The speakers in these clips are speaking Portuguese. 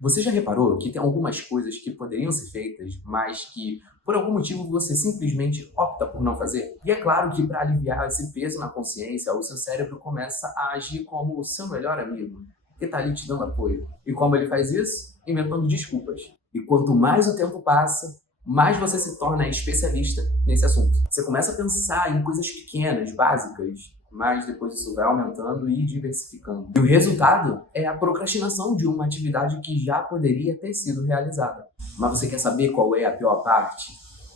Você já reparou que tem algumas coisas que poderiam ser feitas, mas que por algum motivo você simplesmente opta por não fazer? E é claro que para aliviar esse peso na consciência, o seu cérebro começa a agir como o seu melhor amigo, que está ali te dando apoio. E como ele faz isso? Inventando desculpas. E quanto mais o tempo passa, mais você se torna especialista nesse assunto. Você começa a pensar em coisas pequenas, básicas, mas depois isso vai aumentando e diversificando. E o resultado é a procrastinação de uma atividade que já poderia ter sido realizada. Mas você quer saber qual é a pior parte?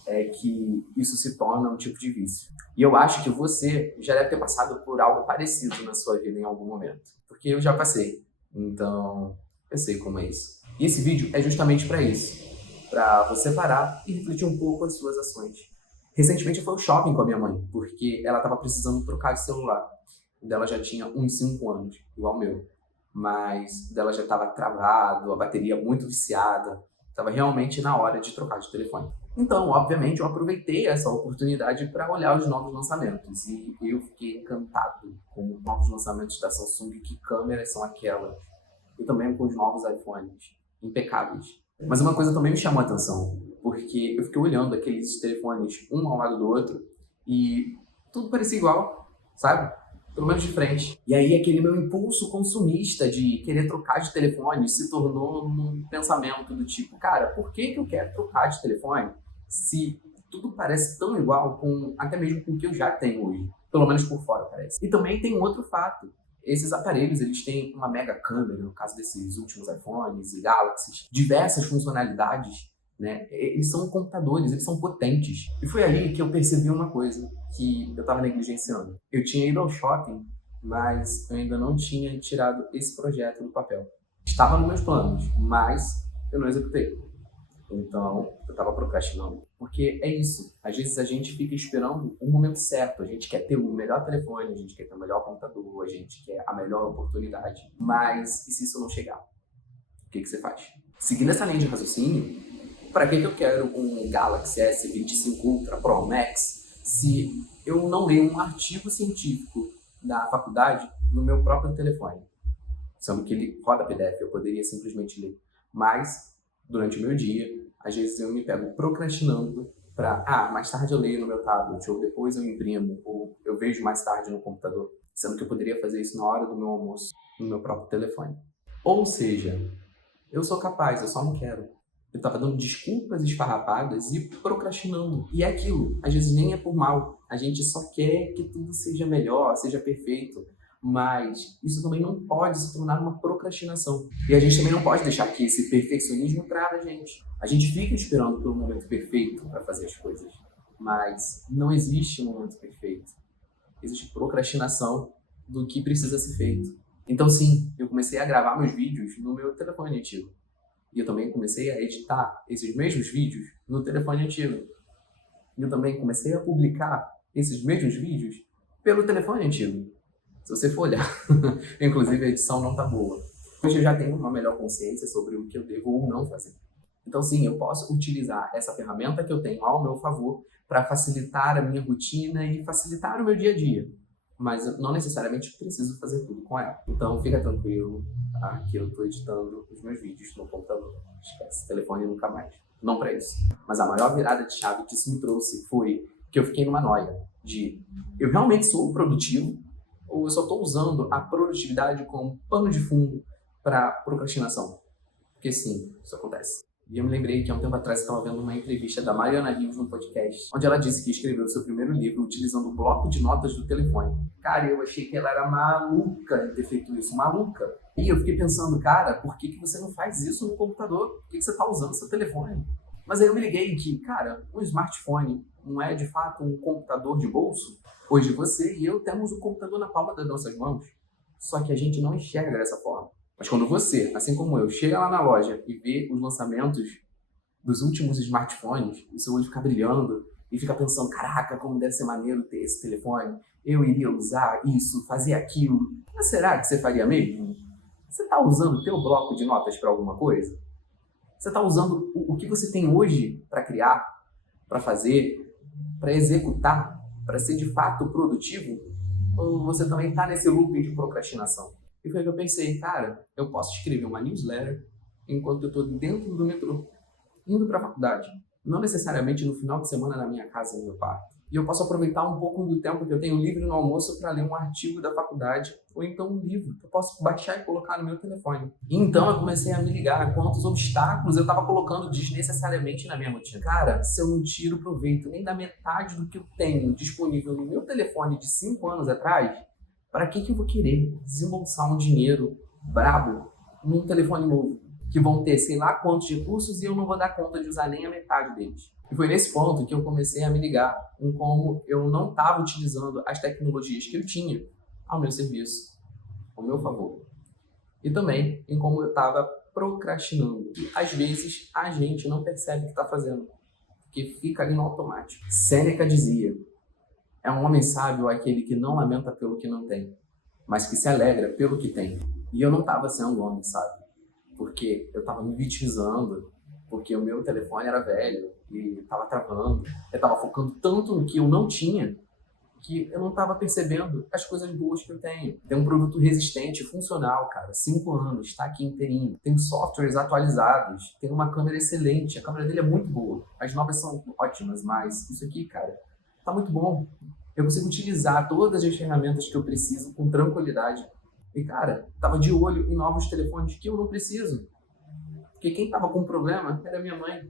É que isso se torna um tipo de vício. E eu acho que você já deve ter passado por algo parecido na sua vida em algum momento. Porque eu já passei. Então, eu sei como é isso. E esse vídeo é justamente para isso. Para você parar e refletir um pouco as suas ações. Recentemente eu fui ao shopping com a minha mãe, porque ela estava precisando trocar de celular. O dela já tinha uns 5 anos, igual o meu. Mas o dela já estava travado, a bateria muito viciada. Estava realmente na hora de trocar de telefone. Então, obviamente, eu aproveitei essa oportunidade para olhar os novos lançamentos. E eu fiquei encantado com os novos lançamentos da Samsung, que câmeras são aquelas. E também com os novos iPhones, impecáveis. Mas uma coisa também me chamou a atenção, porque eu fiquei olhando aqueles telefones um ao lado do outro e tudo parecia igual, sabe? Pelo menos de frente. E aí aquele meu impulso consumista de querer trocar de telefone se tornou num pensamento do tipo, cara, por que eu quero trocar de telefone se tudo parece tão igual, até mesmo com o que eu já tenho hoje? Pelo menos por fora parece. E também tem um outro fato. Esses aparelhos, eles têm uma mega câmera, no caso desses últimos iPhones e Galaxies, diversas funcionalidades, né? Eles são computadores, eles são potentes. E foi aí que eu percebi uma coisa que eu estava negligenciando. Eu tinha ido ao shopping, mas eu ainda não tinha tirado esse projeto do papel. Estava nos meus planos, mas eu não executei. Então, eu estava procrastinando. Porque é isso. Às vezes a gente fica esperando o momento certo. A gente quer ter o melhor telefone, a gente quer ter o melhor computador, a gente quer a melhor oportunidade. Mas, e se isso não chegar? O que você faz? Seguindo essa linha de raciocínio, para que eu quero um Galaxy S25 Ultra Pro Max se eu não leio um artigo científico da faculdade no meu próprio telefone? Sendo que ele roda PDF, eu poderia simplesmente ler. Mas, durante o meu dia, às vezes eu me pego procrastinando para, mais tarde eu leio no meu tablet, ou depois eu imprimo, ou eu vejo mais tarde no computador. Sendo que eu poderia fazer isso na hora do meu almoço, no meu próprio telefone. Ou seja, eu sou capaz, eu só não quero. Eu estava dando desculpas esfarrapadas e procrastinando. E é aquilo, às vezes nem é por mal. A gente só quer que tudo seja melhor, seja perfeito. Mas isso também não pode se tornar uma procrastinação. E a gente também não pode deixar que esse perfeccionismo trava a gente. A gente fica esperando pelo momento perfeito para fazer as coisas. Mas não existe um momento perfeito. Existe procrastinação do que precisa ser feito. Então sim, eu comecei a gravar meus vídeos no meu telefone antigo. E eu também comecei a editar esses mesmos vídeos no telefone antigo. E eu também comecei a publicar esses mesmos vídeos pelo telefone antigo. Se você for olhar, inclusive a edição não tá boa. Hoje eu já tenho uma melhor consciência sobre o que eu devo ou não fazer. Então sim, eu posso utilizar essa ferramenta que eu tenho ao meu favor para facilitar a minha rotina e facilitar o meu dia a dia. Mas eu não necessariamente preciso fazer tudo com ela. Então fica tranquilo, tá? Que eu estou editando os meus vídeos no computador. Esquece, telefone nunca mais. Não para isso. Mas a maior virada de chave que isso me trouxe foi que eu fiquei numa noia de eu realmente sou produtivo ou eu só estou usando a produtividade como pano de fundo para procrastinação? Porque sim, isso acontece. E eu me lembrei que há um tempo atrás eu estava vendo uma entrevista da Mariana Rios no podcast, onde ela disse que escreveu seu primeiro livro utilizando o bloco de notas do telefone. Cara, eu achei que ela era maluca em ter feito isso, maluca. E eu fiquei pensando, cara, por que você não faz isso no computador? Por que você está usando seu telefone? Mas aí eu me liguei que, cara, um smartphone não é de fato um computador de bolso? Hoje você e eu temos o computador na palma das nossas mãos. Só que a gente não enxerga dessa forma. Mas quando você, assim como eu, chega lá na loja e vê os lançamentos dos últimos smartphones, o seu olho fica brilhando e fica pensando, caraca, como deve ser maneiro ter esse telefone, eu iria usar isso, fazer aquilo. Mas será que você faria mesmo? Você está usando o teu bloco de notas para alguma coisa? Você está usando o que você tem hoje para criar, para fazer, para executar, para ser de fato produtivo? Ou você também está nesse looping de procrastinação? E foi que eu pensei, cara, eu posso escrever uma newsletter, enquanto eu estou dentro do metrô, indo para a faculdade. Não necessariamente no final de semana na minha casa, no meu quarto. E eu posso aproveitar um pouco do tempo que eu tenho livre no almoço para ler um artigo da faculdade, ou então um livro que eu posso baixar e colocar no meu telefone. E então eu comecei a me ligar a quantos obstáculos eu estava colocando desnecessariamente na minha rotina. Cara, se eu não tiro proveito nem da metade do que eu tenho disponível no meu telefone de 5 anos atrás, para que eu vou querer desembolsar um dinheiro brabo num telefone novo? Que vão ter sei lá quantos recursos e eu não vou dar conta de usar nem a metade deles. E foi nesse ponto que eu comecei a me ligar em como eu não estava utilizando as tecnologias que eu tinha ao meu serviço, ao meu favor. E também em como eu estava procrastinando. E às vezes a gente não percebe o que está fazendo, porque fica ali no automático. Sêneca dizia: é um homem sábio aquele que não lamenta pelo que não tem, mas que se alegra pelo que tem. E eu não estava sendo um homem sábio, porque eu estava me vitimizando, porque o meu telefone era velho e estava travando. Eu estava focando tanto no que eu não tinha que eu não estava percebendo as coisas boas que eu tenho. Tem um produto resistente, funcional, cara, 5 anos, está aqui inteirinho. Tem softwares atualizados, tem uma câmera excelente, a câmera dele é muito boa. As novas são ótimas, mas isso aqui, cara, tá muito bom. Eu consigo utilizar todas as ferramentas que eu preciso com tranquilidade. E, cara, tava de olho em novos telefones que eu não preciso. Porque quem tava com problema era minha mãe.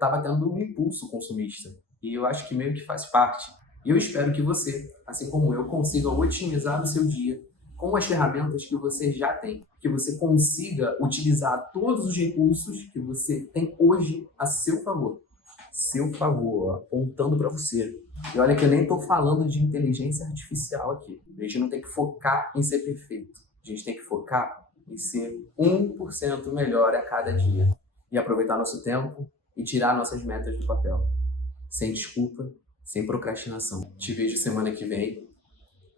Tava tendo um impulso consumista. E eu acho que meio que faz parte. E eu espero que você, assim como eu, consiga otimizar o seu dia com as ferramentas que você já tem. Que você consiga utilizar todos os recursos que você tem hoje a seu favor. Seu favor, apontando para você. E olha que eu nem estou falando de inteligência artificial aqui. A gente não tem que focar em ser perfeito. A gente tem que focar em ser 1% melhor a cada dia. E aproveitar nosso tempo e tirar nossas metas do papel. Sem desculpa, sem procrastinação. Te vejo semana que vem.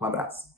Um abraço.